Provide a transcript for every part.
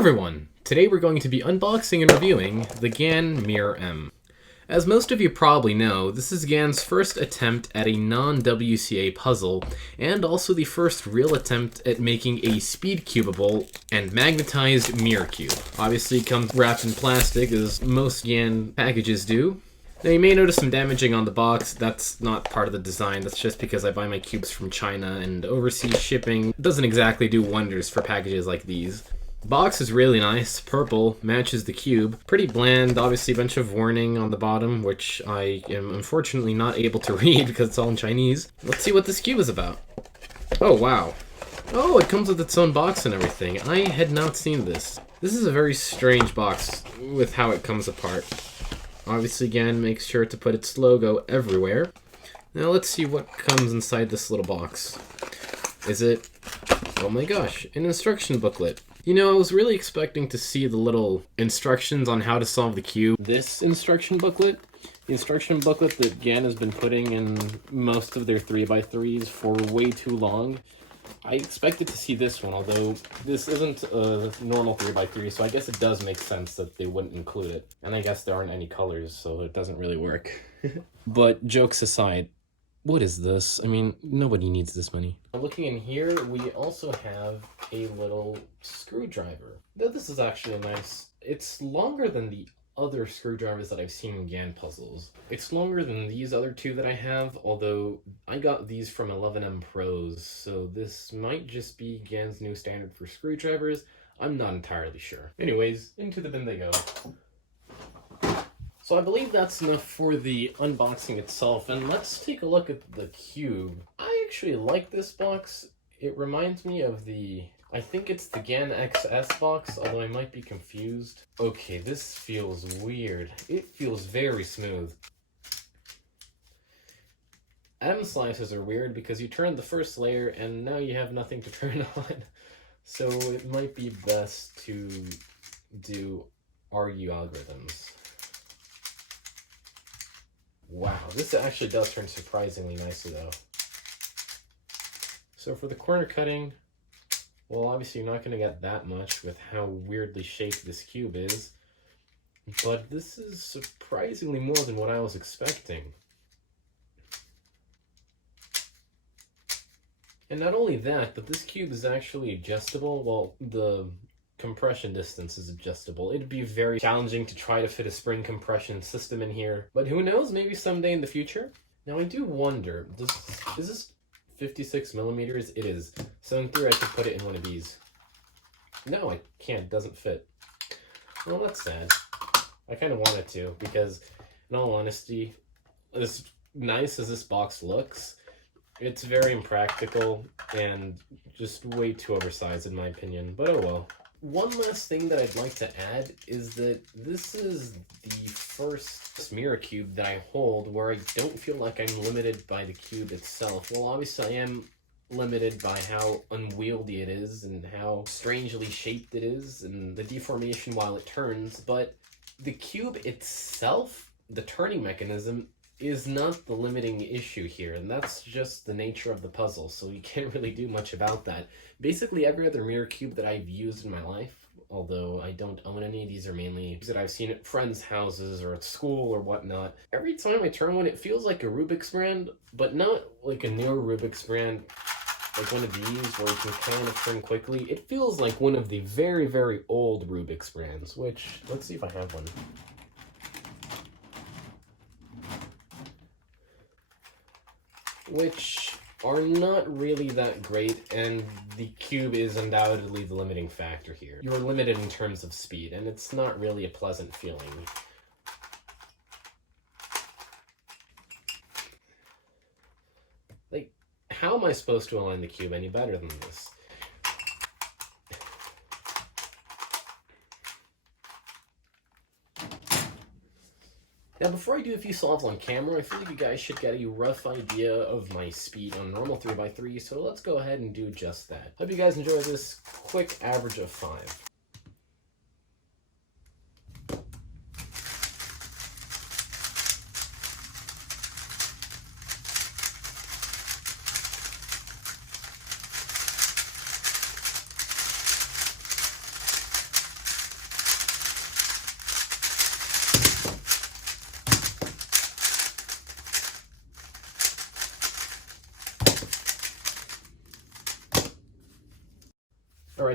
everyone! Today we're going to be unboxing and reviewing the GAN Mirror M. As most of you probably know, this is GAN's first attempt at a non-WCA puzzle, and also the first real attempt at making a speed cubable and magnetized mirror cube. Obviously it comes wrapped in plastic, as most GAN packages do. Now you may notice some damaging on the box. That's not part of the design, that's just because I buy my cubes from China, and overseas shipping doesn't exactly do wonders for packages like these. The box is really nice, purple, matches the cube. Pretty bland, obviously a bunch of warning on the bottom, which I am unfortunately not able to read because it's all in Chinese. Let's see what this cube is about. Oh, wow. Oh, it comes with its own box and everything. I had not seen this. This is a very strange box with how it comes apart. Obviously, GAN makes sure to put its logo everywhere. Now let's see what comes inside this little box. Is it... oh my gosh, an instruction booklet. You know, I was really expecting to see the little instructions on how to solve the cube. This instruction booklet, the instruction booklet that GAN has been putting in most of their 3x3s for way too long. I expected to see this one, although this isn't a normal 3x3, so I guess it does make sense that they wouldn't include it. And I guess there aren't any colors, so it doesn't really work. But jokes aside, what is this? I mean, nobody needs this many. Looking in here, we also have a little screwdriver. This is actually nice. It's longer than the other screwdrivers that I've seen in GAN puzzles. It's longer than these other two that I have, although I got these from 11M Pros, so this might just be GAN's new standard for screwdrivers. I'm not entirely sure. Anyways, into the bin they go. So I believe that's enough for the unboxing itself, and let's take a look at the cube. I actually like this box. It reminds me of the... I think it's the GAN XS box, although I might be confused. Okay, this feels weird. It feels very smooth. M slices are weird because you turn the first layer and now you have nothing to turn on. So it might be best to do argue algorithms. Wow, this actually does turn surprisingly nicely though. So for the corner cutting, well, obviously you're not going to get that much with how weirdly shaped this cube is, but this is surprisingly more than what I was expecting. And not only that, but this cube is actually adjustable. Well, the compression distance is adjustable. It'd be very challenging to try to fit a spring compression system in here, but who knows, maybe someday in the future. Now I do wonder, is this 56 millimeters? It is. So in theory I could put it in one of these. No, I can't. It doesn't fit. Well, that's sad. I kind of wanted to, because in all honesty, as nice as this box looks, it's very impractical and just way too oversized in my opinion, but oh well. One last thing that I'd like to add is that this is the first mirror cube that I hold where I don't feel like I'm limited by the cube itself. Well, obviously I am limited by how unwieldy it is and how strangely shaped it is and the deformation while it turns, but the cube itself, the turning mechanism, is not the limiting issue here, and that's just the nature of the puzzle, so you can't really do much about that. Basically every other mirror cube that I've used in my life, although I don't own any, these are mainly that I've seen at friends' houses or at school or whatnot. Every time I turn one, it feels like a Rubik's brand, but not like a newer Rubik's brand, like one of these where you can kind of turn quickly. It feels like one of the very, very old Rubik's brands, which, let's see if I have one. Which are not really that great, and the cube is undoubtedly the limiting factor here. You're limited in terms of speed, and it's not really a pleasant feeling. Like, how am I supposed to align the cube any better than this? Now, before I do a few solves on camera, I feel like you guys should get a rough idea of my speed on normal 3x3, so let's go ahead and do just that. Hope you guys enjoy this quick average of 5.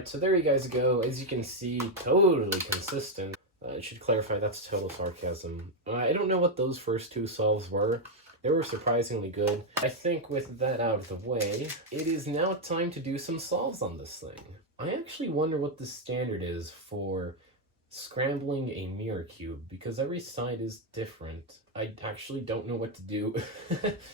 Alright, so there you guys go. As you can see, totally consistent. I should clarify that's total sarcasm. I don't know what those first two solves were. They were surprisingly good. I think with that out of the way, it is now time to do some solves on this thing. I actually wonder what the standard is for scrambling a mirror cube, because every side is different. I actually don't know what to do.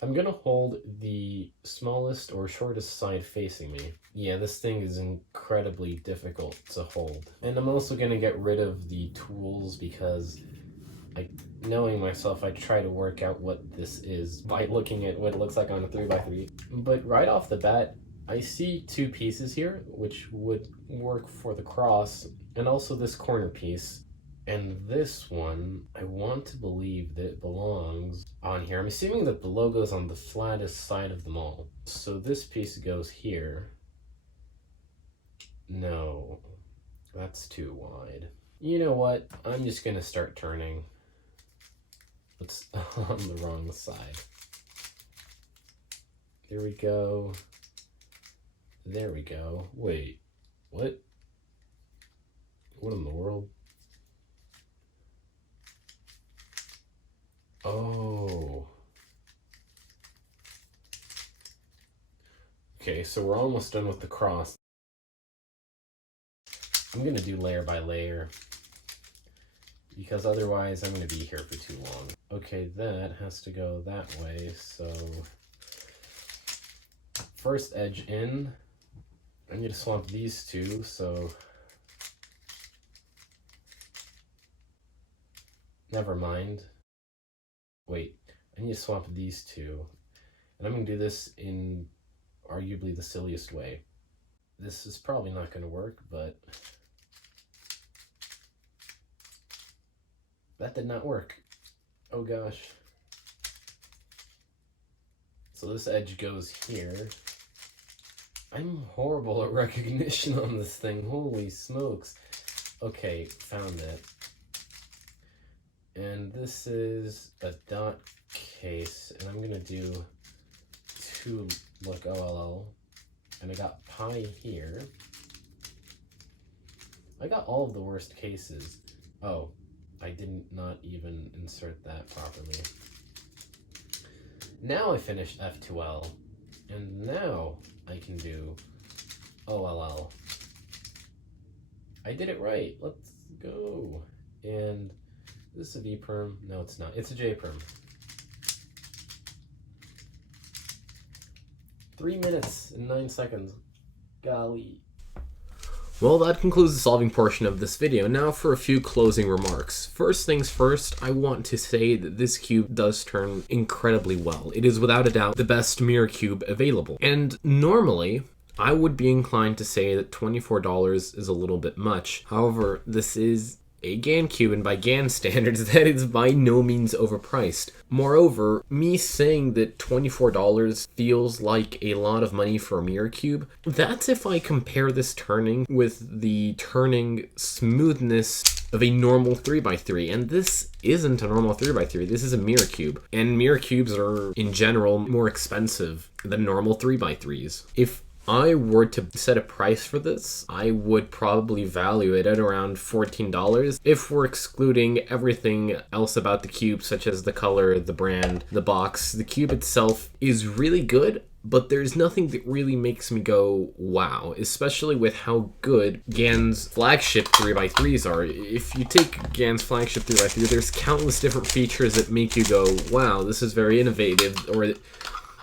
I'm gonna hold the smallest or shortest side facing me. Yeah, this thing is incredibly difficult to hold. And I'm also gonna get rid of the tools because knowing myself, I try to work out what this is by looking at what it looks like on a 3x3. But right off the bat, I see two pieces here, which would work for the cross, and also this corner piece. And this one, I want to believe that it belongs on here. I'm assuming that the logo is on the flattest side of them all. So this piece goes here. No, that's too wide. You know what? I'm just gonna start turning. It's on the wrong side. There we go. There we go. Wait, what? What in the world? Oh. Okay, so we're almost done with the cross. I'm gonna do layer by layer, because otherwise I'm gonna be here for too long. Okay, that has to go that way, so first edge in. I need to swap these two, so never mind. Wait, I need to swap these two. And I'm gonna do this in arguably the silliest way. This is probably not gonna work, but that did not work. Oh gosh. So this edge goes here. I'm horrible at recognition on this thing. Holy smokes. Okay, found it. And this is a dot case, and I'm gonna do two look OLL. And I got pi here. I got all of the worst cases. Oh, I did not even insert that properly. Now I finished F2L, and now I can do OLL. I did it right. Let's go. And this is a V perm. No, it's not. It's a J perm. 3 minutes and 9 seconds. Golly. Well, that concludes the solving portion of this video. Now for a few closing remarks. First things first, I want to say that this cube does turn incredibly well. It is without a doubt the best mirror cube available. And normally, I would be inclined to say that $24 is a little bit much. However, this is a GAN cube, and by GAN standards, that is by no means overpriced. Moreover, me saying that $24 feels like a lot of money for a mirror cube, that's if I compare this turning with the turning smoothness of a normal 3x3, and this isn't a normal 3x3, this is a mirror cube, and mirror cubes are, in general, more expensive than normal 3x3s. If I were to set a price for this, I would probably value it at around $14 if we're excluding everything else about the cube, such as the color, the brand, the box. The cube itself is really good, but there's nothing that really makes me go, wow, especially with how good GAN's flagship 3x3s are. If you take GAN's flagship 3x3, there's countless different features that make you go, wow, this is very innovative, or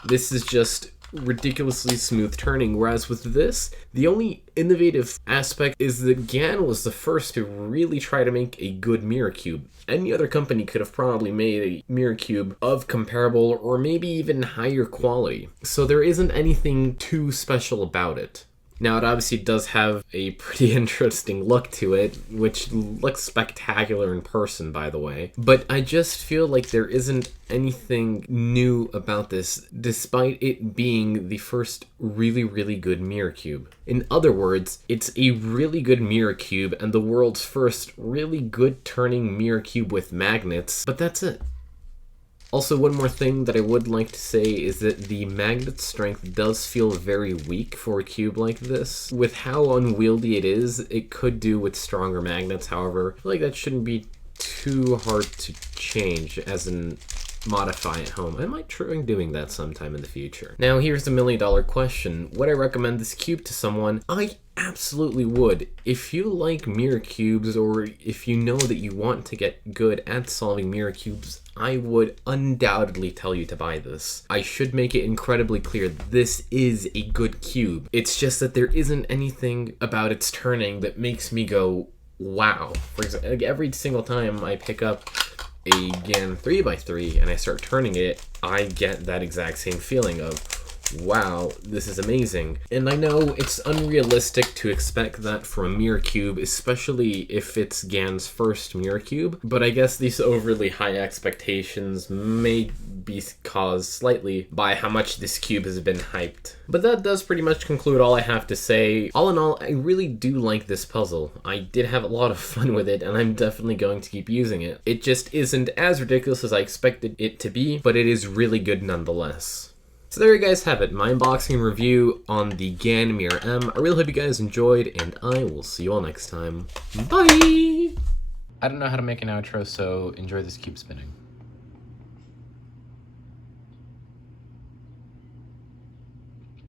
this is just ridiculously smooth turning, whereas with this, the only innovative aspect is that GAN was the first to really try to make a good mirror cube. Any other company could have probably made a mirror cube of comparable or maybe even higher quality, so there isn't anything too special about it. Now, it obviously does have a pretty interesting look to it, which looks spectacular in person, by the way. But I just feel like there isn't anything new about this, despite it being the first really, really good mirror cube. In other words, it's a really good mirror cube and the world's first really good turning mirror cube with magnets, but that's it. Also, one more thing that I would like to say is that the magnet strength does feel very weak for a cube like this. With how unwieldy it is, it could do with stronger magnets, however, I feel like that shouldn't be too hard to change, as in modify at home. I might try doing that sometime in the future. Now here's the $1,000,000 question. Would I recommend this cube to someone? I absolutely would. If you like mirror cubes, or if you know that you want to get good at solving mirror cubes, I would undoubtedly tell you to buy this. I should make it incredibly clear, this is a good cube. It's just that there isn't anything about its turning that makes me go, wow. For example, like every single time I pick up a GAN 3x3 and I start turning it, I get that exact same feeling of, wow, this is amazing. And I know it's unrealistic to expect that from a mirror cube, especially if it's GAN's first mirror cube, but I guess these overly high expectations may be caused slightly by how much this cube has been hyped. But that does pretty much conclude all I have to say. All in all, I really do like this puzzle. I did have a lot of fun with it, and I'm definitely going to keep using it. It just isn't as ridiculous as I expected it to be, but it is really good nonetheless. So there you guys have it, my unboxing and review on the GAN Mirror M. I really hope you guys enjoyed, and I will see you all next time. Bye! I don't know how to make an outro, so enjoy this cube spinning.